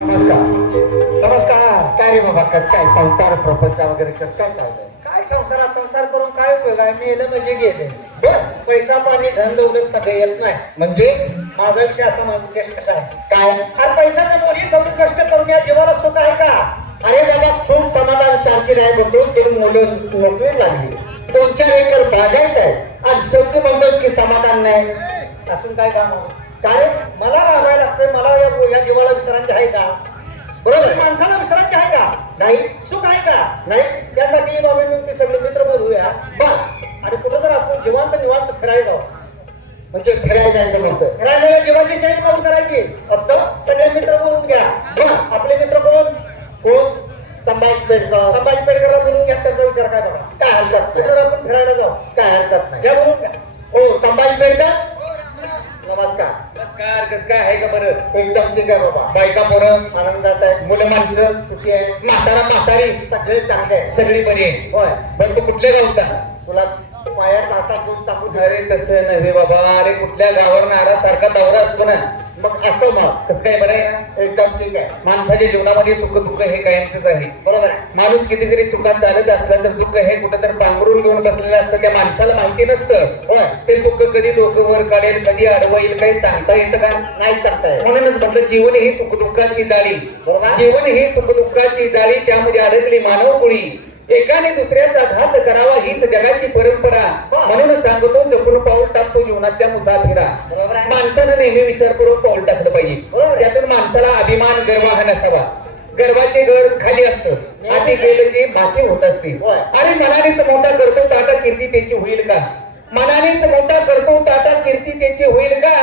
नमस्कार. नमस्कार. काय रे बाबा कस काय संसार प्रपंच वगैरे कस काय चाललंय? काय संसारात संसार करून काय उपयोग आहे? मेलं म्हणजे गेले. बर. पैसा पाणी धन दौलत सगळं येत नाही. म्हणजे? माझा विषय असा माझा उद्देश कसा आहे? काय? हा पैशाचं मोठी कमी कष्ट करून या जीवाला सुख आहे का? अरे बाबा सुख समाधान शांती नाही म्हणतो ते मुलं नोकरी लागली. दोन चार एकर बागायत आहे. आणि शेवटी म्हणतो की समाधान नाही. असून काय काम काय मला राहायला लागतंय मला या जीवाला विश्रांती आहे का? बरोबर. माणसाला विश्रांती आहे का? नाही. सुख आहे का? नाही. त्यासाठी बाबा मी ते सगळे मित्र बोलूया बर आणि कुठं तर आपण जिवंत निवांत फिरायला जाऊ. म्हणजे फिरायला जायचं म्हणतोय. फिरायला जीवाची चैन करून करायची. असं सगळे मित्र बोलून घ्या. बर आपले मित्र कोण? कोण? संभाजी पेडगाव. संभाजी पेडकरला बोलून घ्या त्यांचा विचार काय बघा. काय हरकत कुठं आपण फिरायला जाऊ. काय हरकत नाही. घ्या बोलून घ्या. हो संभाजी पेडकर नमस्कार. नमस्कार कसं काय आहे का बरं? एकदम ठीक आहे बाबा. बायका पोरं आनंदात आहे. मुलं माणसं? सुखी आहे. म्हातारा म्हातारी. सगळे चांगले आहे. सगळी बरी आहे. होय. पण तू कुठल्या गावचा? तुला पायात हातात दूध टाकू दे अरे तसं नव्हे बाबा. अरे कुठल्या गावावर नारा सारखा दौरा असतो ना? मग असं मग. कसं काय बरं आहे ना? एकदम ठीक आहे. माणसाच्या जीवनामध्ये सुख दुःख हे कायमचंच आहे. बरोबर आहे? माणूस किती जरी सुखात चालत असला तर दुःख हे कुठं तर पांघरून घेऊन बसलेलं असतं. त्या माणसाला माहिती नसतं. ते दुःख कधी डोकं काढेल कधी अडवईल काही सांगता येतं का? नाही सांगताय म्हणूनच म्हटलं जीवन ही सुखदुःखाची जाळी. जीवन ही सुखदुःखाची जाळी. त्यामध्ये अडकली मानव कुळी एकाने दुसऱ्याचा घात करावा हीच जगाची परंपरा. हा. म्हणून सांगतो जपून पाऊल टाकतो जीवनातल्या मुसाफिरा. बरोबर आहे. माणसानं नेहमी विचारपूर्वक पाऊल टाकलं पाहिजे. त्यातून माणसाला अभिमान गर्व हा नसावा. गर्वाचे घर खाली असतं. आधी गेलं की माती होत असते. अरे मनानेच मोठा करतो ताटा कीर्ती त्याची होईल का? मनानेच मोठा करतो ताटा कीर्ती त्याची होईल का?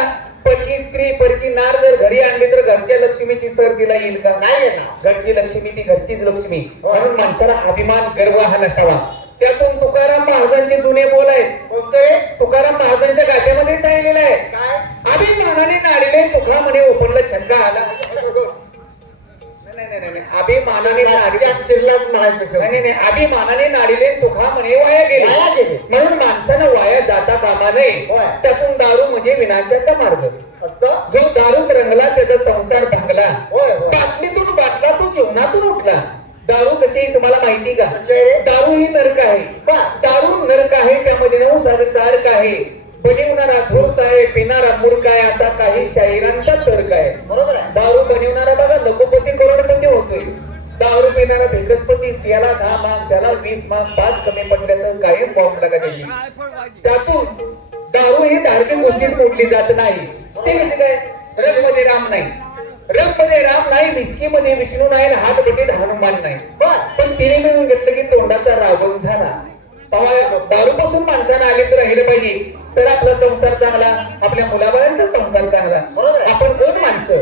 परकी स्त्री परकी नार जर घरी आणली तर घरच्या लक्ष्मीची सर तिला येईल का? नाही येणार. घरची लक्ष्मी ती घरचीच लक्ष्मी. म्हणून माणसाला अभिमान गर्व हा नसावा. त्यातून तुकाराम महाराजांचे जुने बोल आहेत. कोणतं तुकाराम महाराजांच्या गाथ्यामध्ये सांगितलेलं आहे. काय? अभिमानाने नाडले तुका म्हणे ओपनला छंद आला. अभिमानाने नाही नाही. अभिमानाने नाडले तुका म्हणे वाया गेले. म्हणून माणसानं वाया जाता कामा नये. त्यातून दारू म्हणजे विनाशाचा मार्ग. जो दारूत रंगला त्याचा संसार भागला. बाटलीतून बाटला तो जीवनातून उठला. दारू कशी तुम्हाला माहिती का? दारू ही नरक आहे. दारू नरक आहे त्यामध्ये नऊ अर्क आहे. बनवणारा धूर्त आहे पिणारा मूर्ख आहे असा काही शाहिरांचा तर्क आहे. बरोबर आहे. दारू बनवणारा बघा लखोपती करोडपती होतोय. दारू पिणारा भेकसपतीच याला दहा माग त्याला वीस माग पाच कमी पडले तर कायम बॉम्ब लागा त्याची. त्यातून दारू ही धार्मिक गोष्टीत मोडली जात नाही. ते कसे काय? रंगमध्ये राम नाही. रंगमध्ये राम नाही विस्की मध्ये विष्णू नाही हात बटीत हनुमान नाही. पण तिने मिळून घेतलं की तोंडाचा रावण झाला. दारू पासून माणसानं आले तर राहिलं पाहिजे. तर आपला संसार चांगला आपल्या मुलाबाळांचा संसार चांगला. आपण कोण माणसं?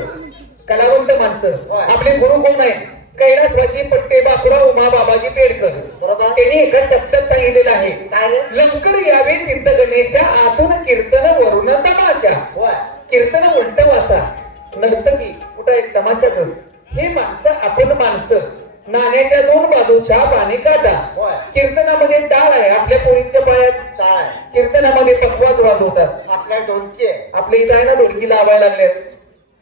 कलावंत माणसं. आपले गुरु कोण आहेत? कैलासवासी पट्टे बापुरा उमा बाबाजी पेडकर. बरोबर. त्यांनी एका शब्दात सांगितलेलं आहे. लवकर यावे सिद्ध गणेशा आतून कीर्तन वरून तमाशा. कीर्तन उलट वाचा. नर्तकी कुठं एक तमाशा कर. हे माणसं आपण माणसं. नाण्याच्या दोन बाजूच्या पाणी काटा. होय. कीर्तनामध्ये टाळ आहे आपल्या पोरींच्या पायात कीर्तनामध्ये पकवाज वाजवतात. आपल्या ढोलकी आहे आपल्या इथं आहे ना ढोलकी लावायला लागल्यात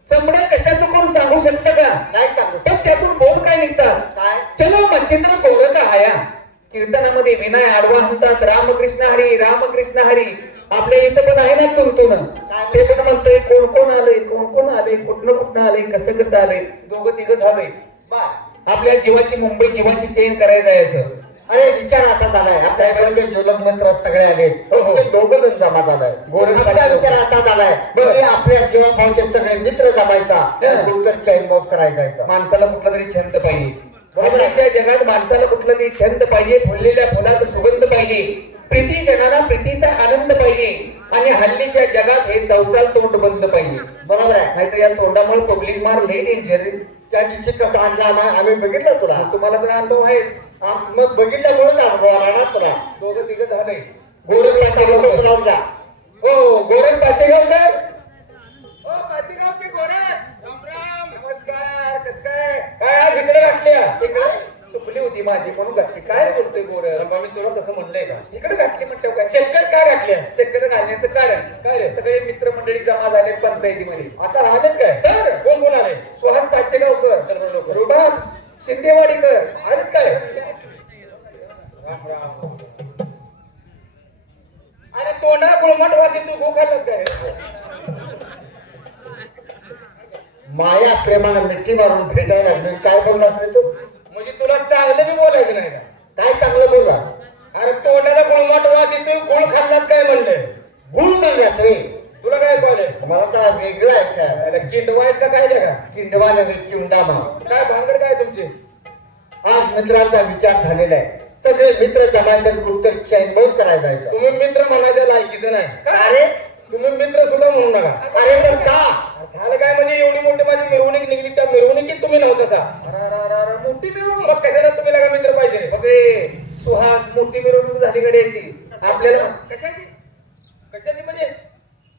चमडं कशाचं कोण सांगू शकतं का? नाही सांगू पण त्यातून बोध काय निघतात? काय? चलो मच्छिंद्र गोरख आया कीर्तनामध्ये विनय आडवा म्हणतात रामकृष्ण हरी रामकृष्ण हरी. आपल्या इथं पण आहे ना तुंतुन ते पण म्हणतंय कोण कोण आलंय कोण कोण आलंय कुठनं कुठनं आलंय कसं कसं आलंय? दोघं तिघं झालंय. आपल्या जीवाची मुंबई जीवाची चेन करायचं जायचं अरे विचार असा झालाय. आपल्या घराचे जोलक मित्र सगळे आले. हो, हो. ते दोघ जण जमा झालाय आपला. विचार असा झालाय. की आपल्या जीवनभावचे सगळे मित्र जमायचा. कुठतर चैन मौत करायचा. माणसाला कुठला तरी छंद पाहिजे. आहे. आजच्या जगात माणसाला कुठला तरी छंद पाहिजे. फुललेल्या फुलात सुगंध पाहिजे. प्रीती जनाला प्रीतीचा आनंद पाहिजे. आणि हल्लीच्या जगात हे चौचाल तोंड बंद पाहिजे. बरोबर आहे. नाहीतर या तोंडामुळे पब्लिक मार लई डेंजर त्या दिवशी कसं आणला आम्हा- आम्ही बघितलं तुला. तुम्हाला तर अनुभव आहे हा, मग बघितल्यामुळेच अनुभव आला ना तुला. दोघं तिघं झालंय गोरख गोरख पाचेगावकर तुला उद्या. हो गोरख पाचेगावकर हो पाचेगावचे गोरख. नमस्कार कस काय? काय आज इकडे गाठल्या इकडे. चुकली होती माझी. म्हणून घातली? काय बोलतोय गोर रंभा, मी तुला तसं म्हणलंय का? इकडे घातली म्हटलं काय? चक्कर का घातली? चक्कर घालण्याचं कारण. काय रे? सगळे मित्रमंडळी जमा झाले पंचायतीमध्ये. आता राहिलेत काय? तर? कोण कोण आले? सुहास पाचशेगावकर लवकर. रुबाब शिंदेवाडीकर. आलेत काय? अरे तोंडाला गुळमट वासी तू गो खाल्लास काय? माया प्रेमानं मिठी मारून भेटायला लागली. काय बोललास रे तू? म्हणजे तुला चांगलं बी बोलायचं नाही का? काय चांगलं बोलला? अरे तोंडाला गुळमट वासी तू गुळ खाल्लास काय म्हणलंय गुळ रे. तुला काय कळलं मला तर वेगळं आहे अरे किंडवायच का काय का किंडवा नव्हे किंडामा. काय भानगड काय तुमची? आज मित्रांचा विचार झालेला आहे. सगळे मित्र जमायचं कुठतर चैनबोध करायला जायचं तुम्ही मित्र म्हणायच्या लायकीचं नाही. अरे तुम्ही मित्र सुद्धा म्हणू नका. अरे पण का? झालं काय म्हणजे एवढी मोठी माझी मिरवणूक निघली त्या तुम्ही अरे, अरे, अरे, अरे, मोठी मिरवणूक. मग कशाला तुम्ही लगा मित्र पाहिजे रे? बघे सुहास मोठी मिरवणूक झाली गड्याची आपल्याला कशाची? कशाची म्हणजे?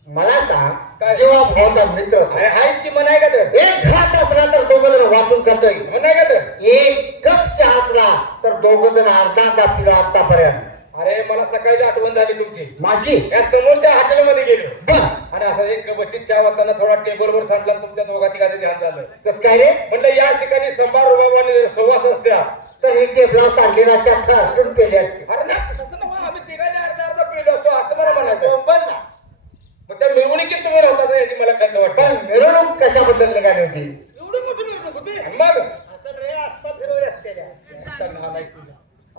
मला सांग? जेव्हा भावचा मित्र अरे हायच की म्हणाय का तर? एक घात असला तर दोघ जण वाचून करतोय. म्हणाय का तर? एक कप चहा असला तर दोघ जण अर्धा पिलो आतापर्यंत अरे मला सकाळची आठवण झाली तुमची. माझी? या समोरच्या हॉटेलमध्ये गेलो. आणि असं एक बशीत चहा वाटताना थोडा टेबलवर सांडला तुमच्या दोघा तिघाचं ध्यान झालं कस काय रे? म्हणलं या ठिकाणी संभार रुबाब आणि सहवास असत्या. तर हे टेबला काढलेला चहा पेले असते अरे ना तसं नव्हं, आम्ही तिघांनी अर्धा अर्धा पिलो असतो असं मला म्हणायचं. बोल ना. मग त्या मिरवणुकीत तुम्ही नव्हता का याची मला खंत वाटत. मिरवणूक कशाबद्दल निघाली होती एवढी मोठी मिरवणूक होती आणि मग असं रे आस्था फिरवली असतेल्या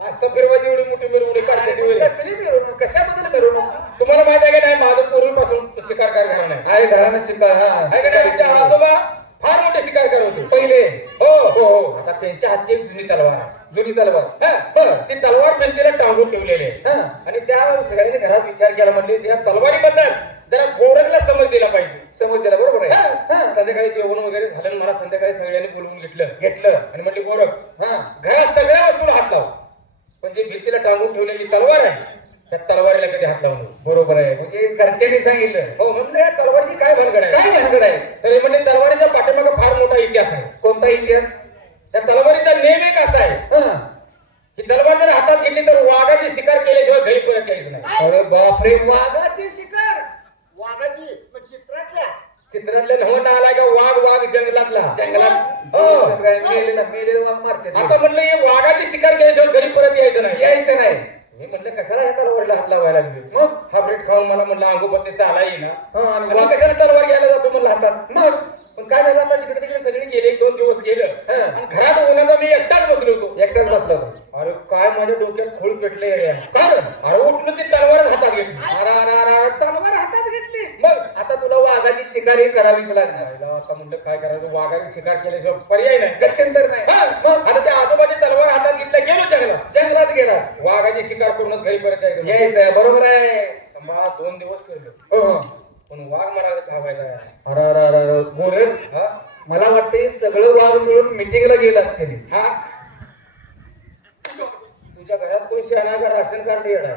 आज तर फिरवायची एवढी मोठी मिरवणूक काढते ती वगैरे. कसली मिरवणूक कशाबद्दल मिरवणूक तुम्हाला माहीत आहे का नाही माझं पूर्वीपासून शिकार कारखाना आहे आहे घरानं शिका हा आहे का नाही? आमचे आजोबा फार मोठे शिकार करत होते पहिले हो हो हो आता त्यांच्या हातची एक जुनी तलवार आहे जुनी तलवार हा, बरं. ती तलवार भिंतीला टांगून ठेवलेली आहे हा आणि त्या सगळ्यांनी घरात विचार केला म्हणजे त्या तलवारीबद्दल जरा गोरखला समज दिला पाहिजे. समज दिला बरोबर आहे. हा, हा. संध्याकाळी जेवण वगैरे झालं मला संध्याकाळी सगळ्यांनी बोलवून घेतलं. घेतलं. आणि म्हणले गोरख हा. घरात सगळ्या वस्तूला हात लाव. पण जे भिंतीला टांगून ठेवलेली तलवार आहे त्या तलवारीला कधी हात लावू नको. बरोबर आहे. म्हणजे घरच्यांनी सांगितलं. हो म्हणलं या तलवारीची काय भानगड आहे? काय भानगड आहे? तरी म्हणजे तलवारीच्या पाठीमागे फार मोठा इतिहास आहे. कोणता इतिहास? त्या तलवारीचा नेम एक असा आहे. हा ही तलवार जर हातात घेतली तर वाघाची शिकार केल्याशिवाय घरी परत यायचं नाही. अरे बापरे वाघाचे शिकार? वाघाची मग चित्रातल्या? चित्रातल्या नवं आला का? वाघ वाघ जंगलातला. जंगलात हो. मेलेला मेलेला वाघ मारते आता म्हणलं हे वाघाची शिकार केल्याशिवाय घरी परत यायचं नाही. यायचं नाही. मी म्हणलं कशाला ह्या तलवारीला हात लावायला लागले? मग? हा ब्रेड खाऊन मला म्हणलं अंगोपत्ते चाला येईना हा आणि आणि वाघ मग? कशाला तलवार घ्यायला जातो म्हणलं हातात? मग? पण काय झालं आता? तिकडे तिकडे सगळे गेले एक दोन दिवस गेलं. हा. आणि घरात उन्हाचा मी एकटाच बसलो होतो. एकटाच बसला होता. अरे काय माझ्या डोक्यात खूळ पेटले. काय? अरे उठलं ती तलवारच हातात घेतली. अरे अरे अरे अरे, तलवार हातात घेतलीस. मग? आता तुला वाघाची शिकार ही करावीच लागणार. आता म्हणलं काय करायचं? वाघाची शिकार केल्याशिवाय पर्याय नाही. गत्यंतर नाही. मग? आता त्या आजोबाची तलवार हातात घेतल्या गेलो जंगलात. जंगलात गेलास. वाघाची शिकार करूनच घरी परत यायचं. यायचंय बरोबर आहे. संभा दोन दिवस फिरलो हो हो. पण वाघ मला घावायला आहे. अरे अरे अरे गोरे मला वाटतं सगळं वाघ मिळून मिटिंगला गेलं असते. हा? तुझ्या घरात कोण शहाणा का? राशन कार्ड येणार.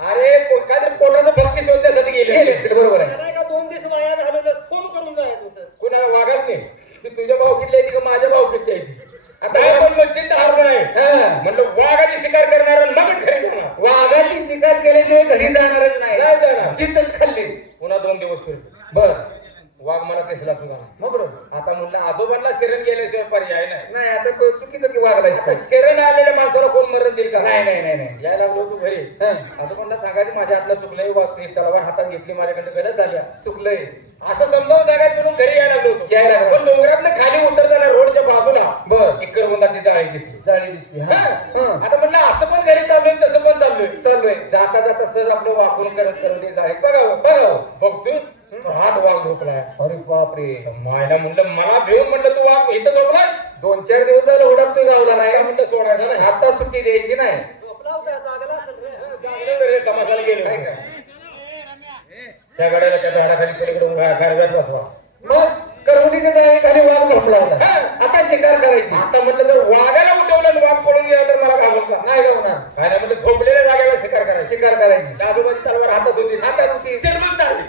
अरे को- काहीतरी पोटाचं बक्षीस शोधण्यासाठी गेले बरोबर आहे. एका दोन दिवस माया घालवलं फोन करून जायचं होतं. कोणाला वागाच नाही. ती तुझ्या भावकीतली आहे ती का माझ्या भावकीतली आहे ती? आता आता पण मस्जिद हारलं नाही. हा. म्हणलं वाघाची शिकार करणार घरी जाणार. वाघाची शिकार केल्याशिवाय घरी जाणारच नाही. जाणार. जिद्दच खाल्लीस. पुन्हा दोन दिवस फिरलो बर. वाघ मला दिसला सुद्धा मग बरोबर. आता म्हणलं आजोबांना शरण गेल्याशिवाय पर्याय नाही. नाही आता तो चुकीचं की वागलायस शरण आलेल्या माणसाला कोण मरण देईल का? नाही नाही नाही नाही. यायला लागलो तू घरी. असं कोणता सांगायचं? माझ्या हातला चुकलंय वाघ ती तलवार हातात घेतली माझ्याकडे गरज झाल्या चुकलंय. असं समजावून सांगायचं म्हणून घरी यायला लागलो होतो. यायला. पण डोंगरातनं खाली उतरताना रोडच्या बाजूला बर. एक करवंदाची जाळी दिसली. जाळी दिसली. आता म्हणलं असं पण घरी चाललोय तसं पण चाललोय. चाललोय. जाता जाता सहज आपलं वाकून करत करत ते जाळीत बघावं. बघावं. बघतोय. तर हात वाघ झोपलाय. अरे बापरे. मायला म्हणलं मला भेऊन म्हणलं तू वाघ इथं झोपलाय दोन चार दिवस झालं ओढापतोय गावला नाही. म्हणलं सोडायचं नाही. आता सुट्टी द्यायची नाही. झोपला होता जागला असेल रे. जागलं रे, तमाशाला गेलो. काय काय? त्या गाड्याला त्या झाडाखाली पलीकडे उभा गारव्यात बसवा. मग करवणीच्या जाळी खाली वाघ झोपला होता. आता शिकार करायची. आता म्हणलं जर वाघाला उठवलं आणि वाघ पळून गेला तर मला का नाही गावणार काय नाही म्हणलं झोपलेल्या जागेला शिकार करायची. शिकार करायची. आजोबाची तलवार हातात होती. हातात होती. शिरमत झाली.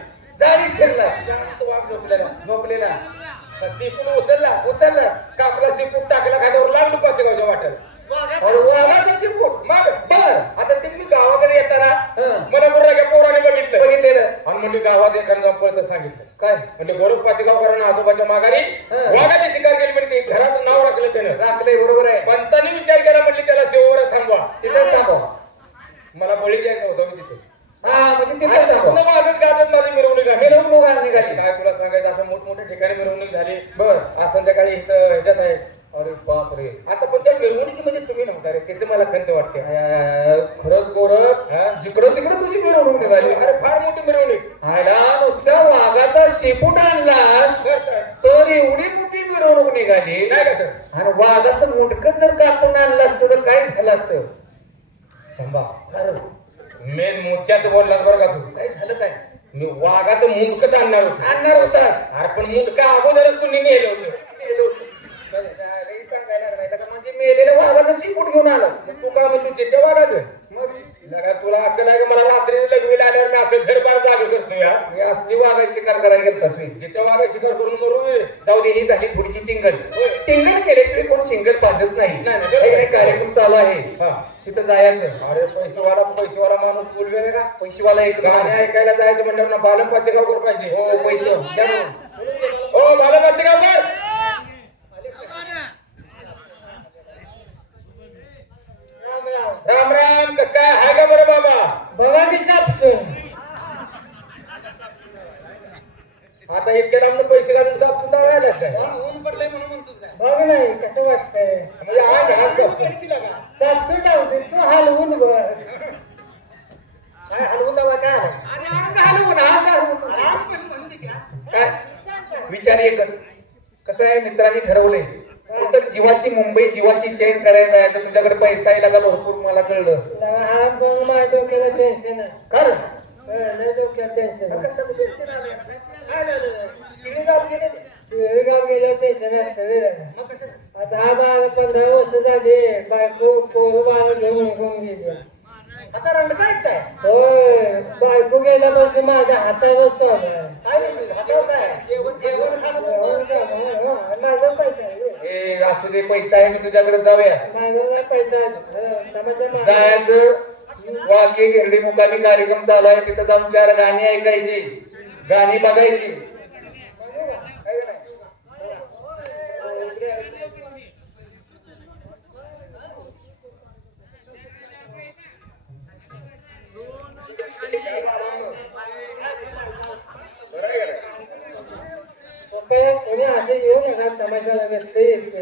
शिरला शांत वाघ झोपलेला झोपलेला. शिपून उचलला उचललास कापला शिपूट टाकला खांद्यावर लागलो पाचगावच्या वाघाचं शिपूट मग बर आता ते मी गावाकडे येताना. मला गुराग्या पोराने बघितलं. बघितलेलं. आणि म्हणजे गावात एखादं जाऊन पळत सांगितलं. काय? म्हणजे गोरख पाचगावकरांना आजोबाच्या माघारी. वाघाची शिकार केली म्हणजे घराचं नाव राखलं त्यानं. राखलंय बरोबर आहे. पंचाने विचार केला म्हणले त्याला शेववरच थांबवा. तिथंच थांबव. मला बळी द्यायचं होतं हो तिथे. हा म्हणजे तिथंच वाजत गाजत माझी मिरवणूक मिरवणूक निघाली. काय तुला सांगायचं असं मोठमोठ्या ठिकाणी मिरवणूक झाली. बर. आज संध्याकाळी इथं ह्याच्यात आहे. अरे बापरे. आता पण त्या मिरवणुकीमध्ये तुम्ही नव्हता रे. त्याचं मला खंत वाटते खरंच गोरख? जिकडं तिकडं तुझी मिरवणूक निघाली. अरे फार मोठी मिरवणूक. आयला नुसत्या वाघाचा शेपूट आणलास बरं तर. एवढी मोठी मिरवणूक निघाली? आणि वाघाचं मुंडकं जर कापून आणलं असतं तर काय झालं असतं? संभा मेन मुद्द्याचं बोललास बरं का तू? काय झालं काय? मी वाघाचं मुंडकच आणणार होतो. आणणार होतास? अरे पण मुंडका अगोदरच कुणी नेलं होतं. म्हणजे मेलेल्या वाघाचं घेऊन आलास. तू काय म्हणतो जिथे वाघाचं? मग? लगा तुला अक्कल आहे का? मला रात्री लग्नीला अख्खं घर बार जाग करतो या हे असली वाघा शिकार करायला गेलतास मी जिथे वाघा शिकार करून मरू. जाऊ दे ही झाली थोडीशी टिंगल टिंगल केल्याशिवाय कोण सिंगल पाजत नाही नाही, नाही. काही नाही, कार्यक्रम चालू आहे हा तिथं जायचं अरे पैसेवाला पैसेवाला माणूस बोलवे नाही का पैसेवाला एक गाणे ऐकायला जायचं म्हणल्यावर ना बालम पाचेगावकर पाहिजे हो पैसे द्या म्हणून. हो बालम पाचेगावकर राम राम कस काय हाय का बरं बाबा बघा की चापचून आता इतक्या लांब पैसे घालून चापतून दावायला काय ऊन पडलंय म्हणून म्हणतो काय? बघ नाही कसं वाटतंय? म्हणजे हा घरात चापतो किती लागा चापचून लावते तू हलवून बघ. काय हलवून दावा काय आलं? अरे अंग हलवून अंग हलवून आराम पण म्हणते की हा. काय? विचार एकच. कसं आहे मित्रांनी ठरवलंय. तर जीवाची मुंबई जीवाची चैन करायचं आहे तर तुझ्याकडे पैसा आहे लागा भरपूर मला कळलं. हा बघ माझ्या डोक्याला टेन्शन आहे. कर लय डोक्याला टेन्शन आहे. शिळगाव गेल्यावर टेन्शन असतं मग कसं आता हा बाळ पंधरा वर्ष झाली बायको पोरं बाळ घेऊन निघून गेली. आता रंडकायच काय? होय बायको गेल्यापासून माझ्या हातावर चालू आहे. काय म्हणते? हातावर काय? जेवण जेवण खाणं जेवण झालं, हं. माझा पैसा आहे असू दे पैसा आहे मी तुझ्याकडे जाऊया. माझा नाही पैसा. जायचं. वाके गिरडी मुकामी कार्यक्रम चालू आहे तिथं जाऊन चार गाणी ऐकायची. गाणी बघायची. कोणी असे येऊ नका तमाशा लागत ते येते